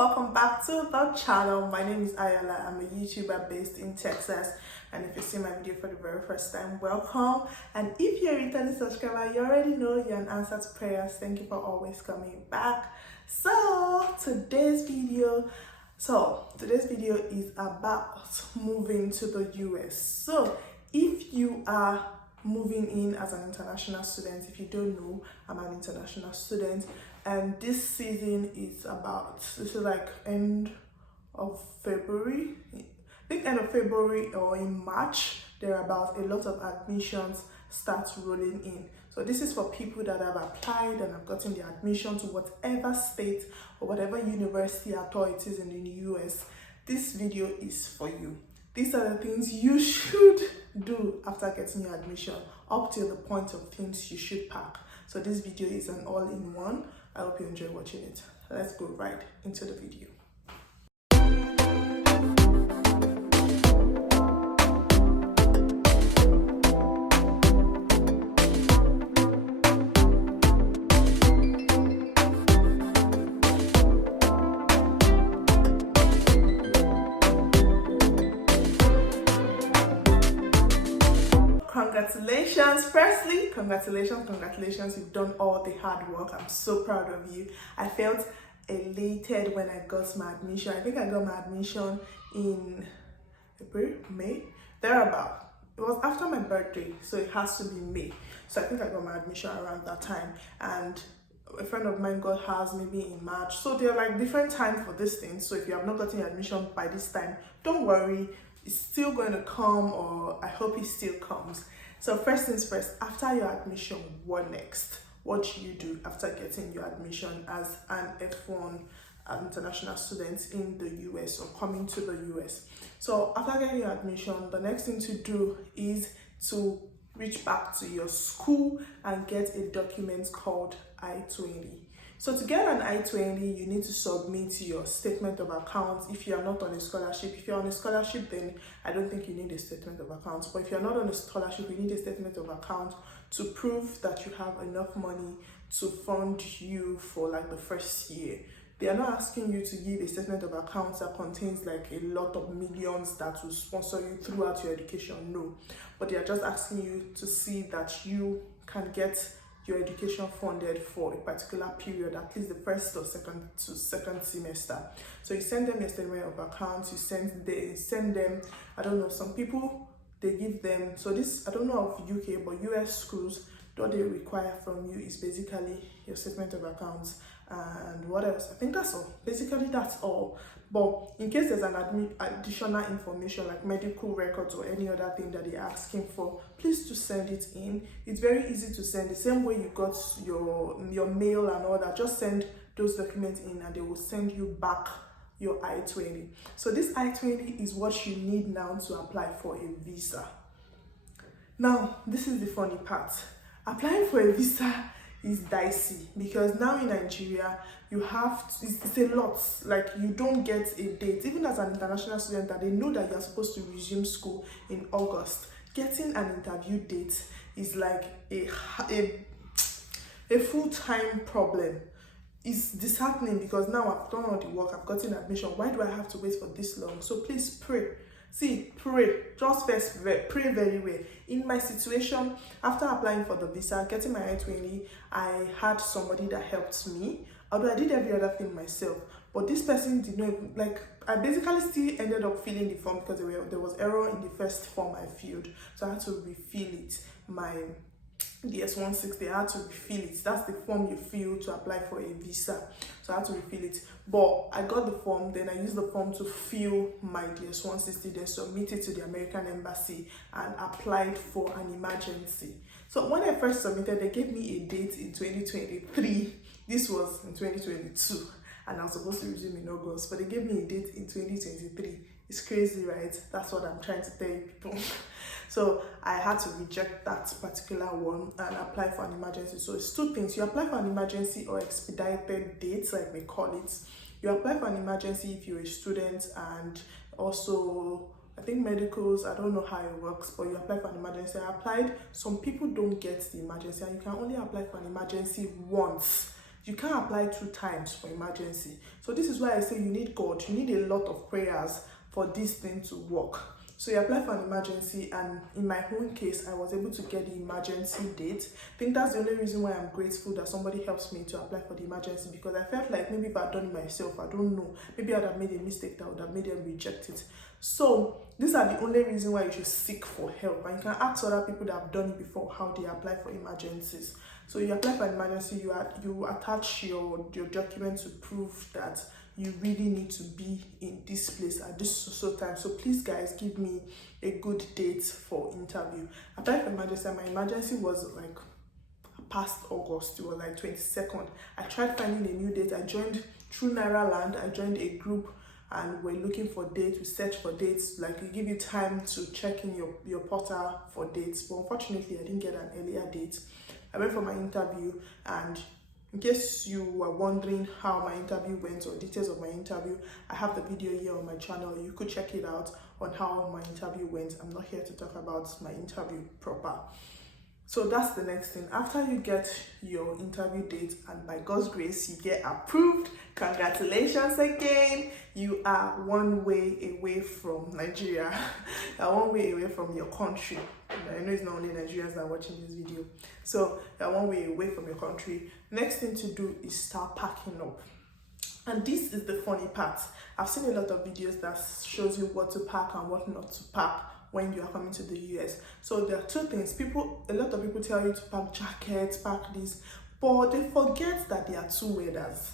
welcome back to the channel. My name is Ayoola. I'm a YouTuber based in Texas, and if you see my video for the very first time, welcome. And if you're a returning subscriber, you already know you're an answer to prayers. Thank you for always coming back. So today's video is about moving to the US. So if you are moving in as an international student, if you don't know, I'm an international student, and this season is like end of February. I think end of February or in March, thereabout, a lot of admissions start rolling in. So this is for people that have applied and have gotten the admission to whatever state or whatever university authorities in the US. This video is for you. These are the things you should do after getting your admission, up till the point of things you should pack. So this video is an all-in-one. I hope you enjoy watching it. Let's go right into the video. Congratulations, you've done all the hard work. I'm so proud of you. I felt elated when I got my admission. I think I got my admission in April, May, thereabout. It was after my birthday, so it has to be May. So I think I got my admission around that time, and a friend of mine got hers maybe in March. So they're like different time for this thing. So if you have not gotten your admission by this time, don't worry, it's still going to come, or I hope it still comes. So first things first, after your admission, what next? What do you do after getting your admission as an F1 international student in the US or coming to the US? So after getting your admission, the next thing to do is to reach back to your school and get a document called I-20. So to get an I-20, you need to submit your statement of accounts if you are not on a scholarship. If you're on a scholarship, then I don't think you need a statement of accounts. But if you're not on a scholarship, you need a statement of account to prove that you have enough money to fund you for like the first year. They are not asking you to give a statement of accounts that contains like a lot of millions that will sponsor you throughout your education. No, but they are just asking you to see that you can get your education funded for a particular period, at least the first or second semester. So you send them your statement of accounts, you send them, I don't know, some people, they give them, so this, I don't know of UK, but US schools, what they require from you is basically your statement of accounts and what else? I think that's all. Basically, that's all. But in case there's an additional information like medical records or any other thing that they're asking for, please do send it in. It's very easy to send. The same way you got your mail and all that, just send those documents in and they will send you back your I-20. So this I-20 is what you need now to apply for a visa. Now, this is the funny part. Applying for a visa is dicey because now in Nigeria you have to, it's a lot. Like, you don't get a date even as an international student that they know that you're supposed to resume school in August. Getting an interview date is like a full-time problem. It's disheartening because now I've done all the work, I've gotten admission. Why do I have to wait for this long? So please pray. See, pray. Just first pray very well. In my situation, after applying for the visa, getting my I-20, I had somebody that helped me. Although I did every other thing myself, but this person did not, like, I basically still ended up filling the form because there was error in the first form I filled. So I had to refill it. The S-160, I had to refill it. That's the form you fill to apply for a visa. So I had to refill it. But I got the form, then I used the form to fill my DS-160, then submit it to the American Embassy and applied for an emergency. So when I first submitted, they gave me a date in 2023. This was in 2022, and I was supposed to resume in August, but they gave me a date in 2023. It's crazy, right? That's what I'm trying to tell you people. So I had to reject that particular one and apply for an emergency. So it's two things. You apply for an emergency or expedited dates, like they call it. You apply for an emergency if you're a student, and also I think medicals, I don't know how it works, but you apply for an emergency. I applied. Some people don't get the emergency, and you can only apply for an emergency once. You can't apply 2 times for emergency. So this is why I say you need God. You need a lot of prayers for this thing to work. So you apply for an emergency, and in my own case, I was able to get the emergency date. I think that's the only reason why I'm grateful that somebody helps me to apply for the emergency, because I felt like maybe if I'd done it myself, I don't know, maybe I'd have made a mistake that would have made them reject it. So these are the only reason why you should seek for help, and you can ask other people that have done it before how they apply for emergencies. So you apply for an emergency, you attach your document to prove that you really need to be in this place at this so time. So please guys, give me a good date for interview. I applied for emergency, and my emergency was like past August. It was like 22nd. I tried finding a new date. I joined through Naira Land. I joined a group, and we're looking for dates. We search for dates, like we give you time to check in your portal for dates. But unfortunately, I didn't get an earlier date. I went for my interview, and in case you were wondering how my interview went or details of my interview, I have the video here on my channel. You could check it out on how my interview went. I'm not here to talk about my interview proper. So that's the next thing. After you get your interview date, and by God's grace, you get approved, congratulations again. You are one way away from Nigeria. You are one way away from your country. I know it's not only Nigerians that are watching this video. So you are one way away from your country. Next thing to do is start packing up. And this is the funny part. I've seen a lot of videos that shows you what to pack and what not to pack when you are coming to the US. So there are 2 things. A lot of people tell you to pack jackets, pack this, but they forget that there are 2 weathers.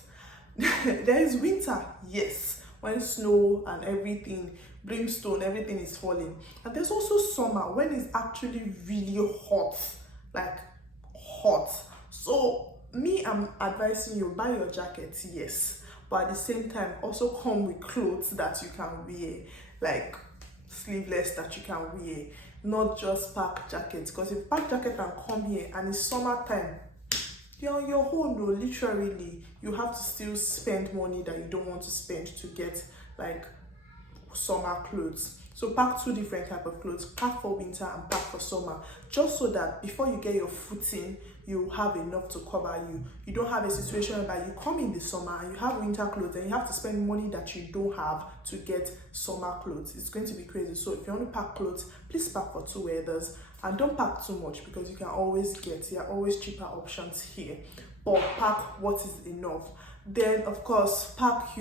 There is winter, yes, when snow and everything, brimstone, everything is falling. And there's also summer, when it's actually really hot, like hot. So I'm advising you, buy your jackets, yes, but at the same time also come with clothes that you can wear, like sleeveless that you can wear, not just pack jackets. Because if you pack jacket and come here and it's summertime, you're on your own. No, literally you have to still spend money that you don't want to spend to get like summer clothes. So pack 2 different type of clothes, pack for winter and pack for summer, just so that before you get your footing, you have enough to cover you. You don't have a situation where you come in the summer and you have winter clothes and you have to spend money that you don't have to get summer clothes. It's going to be crazy. So if you want to pack clothes, please pack for 2 weathers, and don't pack too much, because you can always there are always cheaper options here. But pack what is enough. Then of course, pack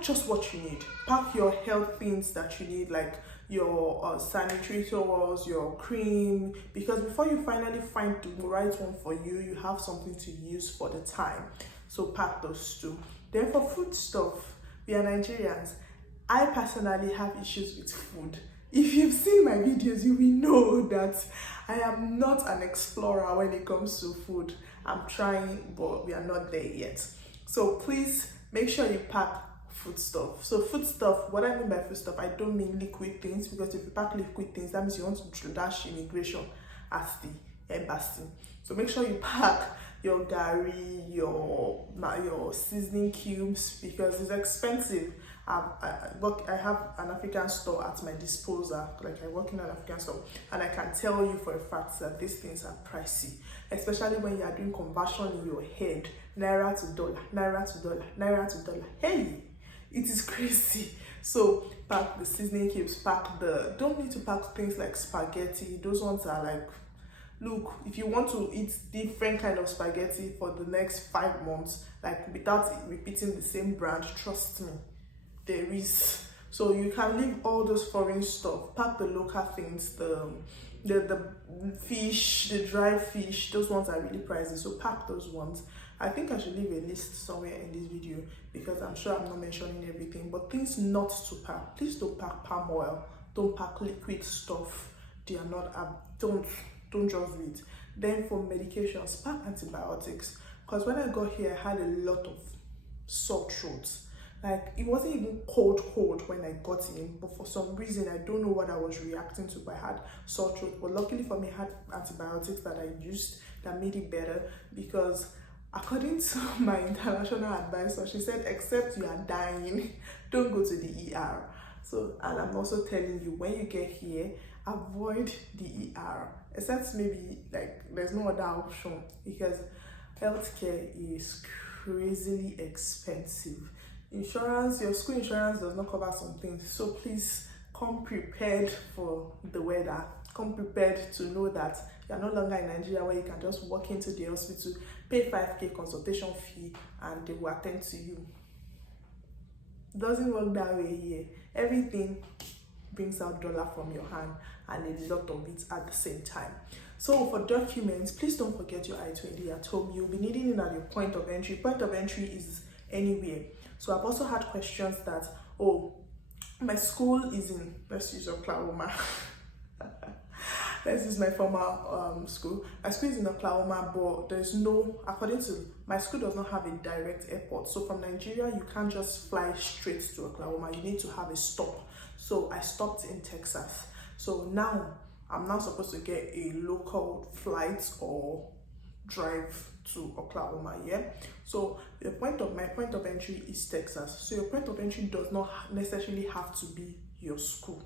just what you need. Pack your health things that you need, like your sanitary towels, your cream, because before you finally find the right one for you, you have something to use for the time. So pack those 2. Then for food stuff, we are Nigerians. I personally have issues with food. If you've seen my videos, you will know that I am not an explorer when it comes to food. I'm trying, but we are not there yet. So please make sure you pack food stuff. So food stuff, what I mean by food stuff, I don't mean liquid things, because if you pack liquid things, that means you want to dash immigration at the embassy. So make sure you pack your gari, your seasoning cubes, because it's expensive. I have an African store at my disposal, like I work in an African store, and I can tell you for a fact that these things are pricey, especially when you are doing conversion in your head, naira to dollar, naira to dollar, naira to dollar. Hey, it is crazy. So pack the seasoning cubes, don't need to pack things like spaghetti. Those ones are like, look, if you want to eat different kind of spaghetti for the next 5 months, like without repeating the same brand, trust me, there is. So you can leave all those foreign stuff, pack the local things, the fish, the dry fish, those ones are really pricey, so pack those ones. I think I should leave a list somewhere in this video, because I'm sure I'm not mentioning everything, but things not to pack. Please don't pack palm oil, don't pack liquid stuff. They are not, don't just do it. Then for medications, pack antibiotics, because when I got here, I had a lot of sore throats. Like, it wasn't even cold when I got in, but for some reason, I don't know what I was reacting to, but I had sore throat. But luckily for me, I had antibiotics that I used that made it better, because according to my international advisor, she said, except you are dying, don't go to the ER. So, and I'm also telling you, when you get here, avoid the ER, except maybe like there's no other option, because healthcare is crazily expensive. Insurance, your school insurance does not cover some things, so please come prepared for the weather. Come prepared to know that you're no longer in Nigeria where you can just walk into the hospital, pay 5k consultation fee, and they will attend to you. It doesn't work that way here. Everything brings out dollar from your hand, and a lot of it at the same time. So for documents, please don't forget your I-20 at home. You'll be needing it at your point of entry. Point of entry is anywhere. So I've also had questions that, oh, my school is in, let's use Oklahoma. Let's use my former school. My school is in Oklahoma, but there's no, according to, my school does not have a direct airport. So from Nigeria, you can't just fly straight to Oklahoma. You need to have a stop. So I stopped in Texas. So now I'm now supposed to get a local flight or drive to Oklahoma. Yeah. So my point of entry is Texas. So your point of entry does not necessarily have to be your school.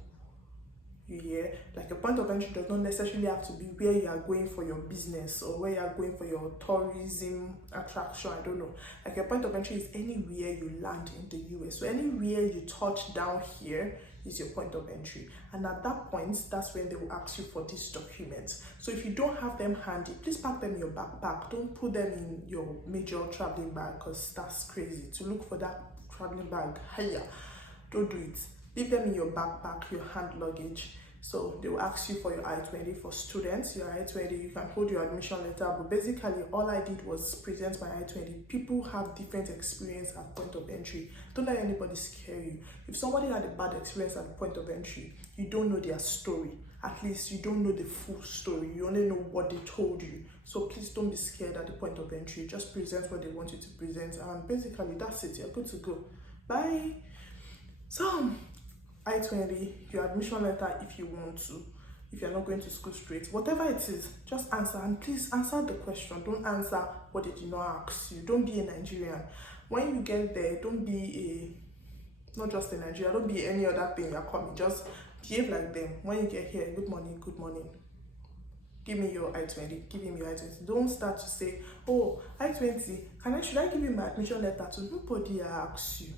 Yeah, like a point of entry does not necessarily have to be where you are going for your business or where you are going for your tourism attraction. I don't know. Like your point of entry is anywhere you land in the US. So anywhere you touch down here is your point of entry. And at that point, that's when they will ask you for these documents. So if you don't have them handy, please pack them in your backpack. Don't put them in your major traveling bag, because that's crazy. To look for that traveling bag, hiya, don't do it. Leave them in your backpack, your hand luggage. So they will ask you for your I-20 for students. Your I-20, you can hold your admission letter, but basically all I did was present my I-20. People have different experience at point of entry. Don't let anybody scare you. If somebody had a bad experience at the point of entry, you don't know their story. At least you don't know the full story. You only know what they told you. So please don't be scared at the point of entry. Just present what they want you to present, and basically that's it. You're good to go. Bye. So I-20, your admission letter if you want to, if you're not going to school straight, whatever it is, just answer, and please answer the question. Don't answer what they did not ask you. Don't be a Nigerian. When you get there, don't be not just a Nigerian, don't be any other thing you're coming. Just behave like them. When you get here, good morning, good morning. Give me your I-20, give him your I-20. Don't start to say, oh, I-20, should I give you my admission letter to? Nobody asks you.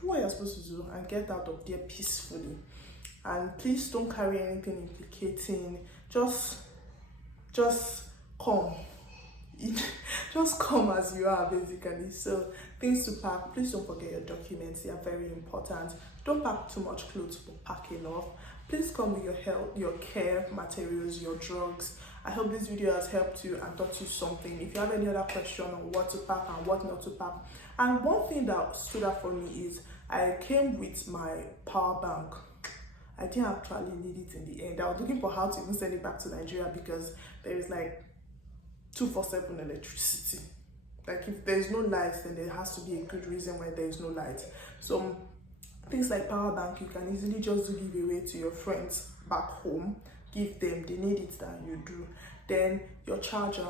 Do what you're supposed to do and get out of there peacefully. And please don't carry anything implicating. Just come. Just come as you are, basically. So things to pack. Please don't forget your documents. They are very important. Don't pack too much clothes, but pack enough. Please come with your health, your care materials, your drugs. I hope this video has helped you and taught you something. If you have any other question on what to pack and what not to pack. And one thing that stood out for me is I came with my power bank. I didn't actually need it in the end. I was looking for how to even send it back to Nigeria, because there is like 247 electricity. Like if there's no lights, then there has to be a good reason why there is no light. So things like power bank, you can easily just give away to your friends back home. Give them, they need it than you do. Then your charger,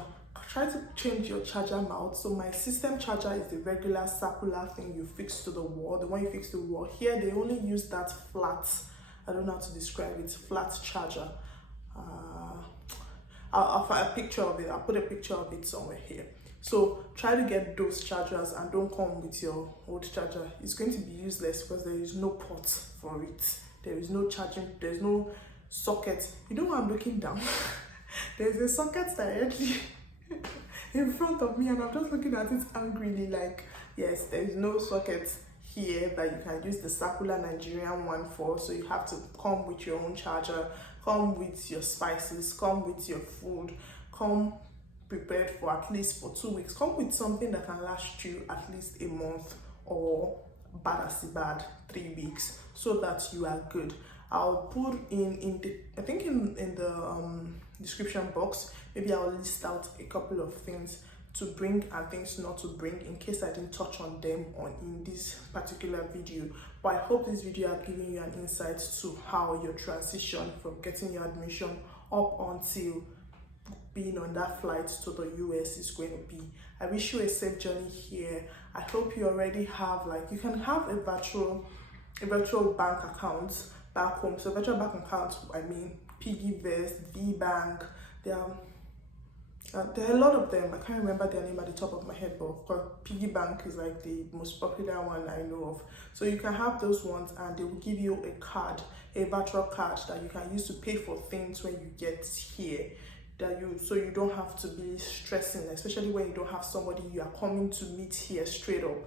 try to change your charger mount. So my system charger is the regular circular thing you fix to the wall, the one you fix to the wall. Here they only use that flat, I don't know how to describe it, flat charger. I'll find a picture of it. I'll put a picture of it somewhere here. So try to get those chargers and don't come with your old charger. It's going to be useless because there is no port for it. There is no charging, there's no socket. You know what I'm looking down? There's a socket directly in front of me, and I'm just looking at it angrily, like, yes, there's no socket here that you can use the circular Nigerian one for. So you have to come with your own charger, come with your spices, come with your food, come prepared for at least for 2 weeks. Come with something that can last you at least a month, or bad as bad 3 weeks, so that you are good. I'll put in the, I think in the description box, maybe I'll list out a couple of things to bring and things not to bring, in case I didn't touch on them in this particular video. But I hope this video has given you an insight to how your transition from getting your admission up until being on that flight to the US is going to be. I wish you a safe journey here. I hope you already have, like, you can have a virtual bank account back home. So virtual bank account, I mean PiggyVest, VBank, There are a lot of them. I can't remember their name at the top of my head, but of course, piggy bank is like the most popular one I know of. So you can have those ones, and they will give you a card, a virtual card that you can use to pay for things when you get here. So you don't have to be stressing, especially when you don't have somebody you are coming to meet here straight up.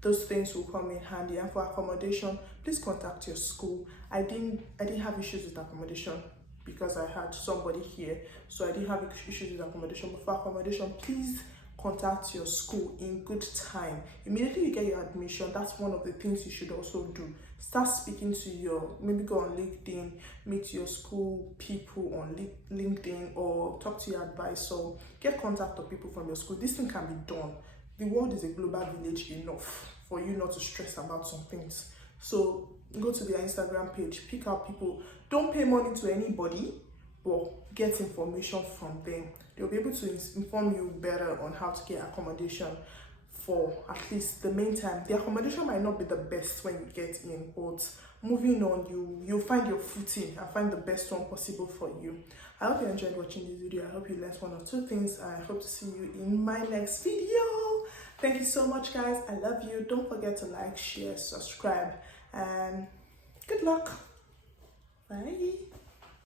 Those things will come in handy. And for accommodation, please contact your school. I didn't have issues with accommodation because I had somebody here, so I didn't have issues with accommodation. But for accommodation, please contact your school in good time. Immediately you get your admission, that's one of the things you should also do. Start speaking to maybe go on LinkedIn, meet your school people on LinkedIn, or talk to your advisor. Get contact of people from your school. This thing can be done. The world is a global village enough for you not to stress about some things. So go to their Instagram page, pick out people. Don't pay money to anybody, but get information from them. They'll be able to inform you better on how to get accommodation for at least the meantime. The accommodation might not be the best when you get in, but moving on, you'll find your footing and find the best one possible for you. I hope you enjoyed watching this video. I hope you learned one or two things. I hope to see you in my next video. Thank you so much, guys. I love you. Don't forget to like, share, subscribe, and good luck. Bye.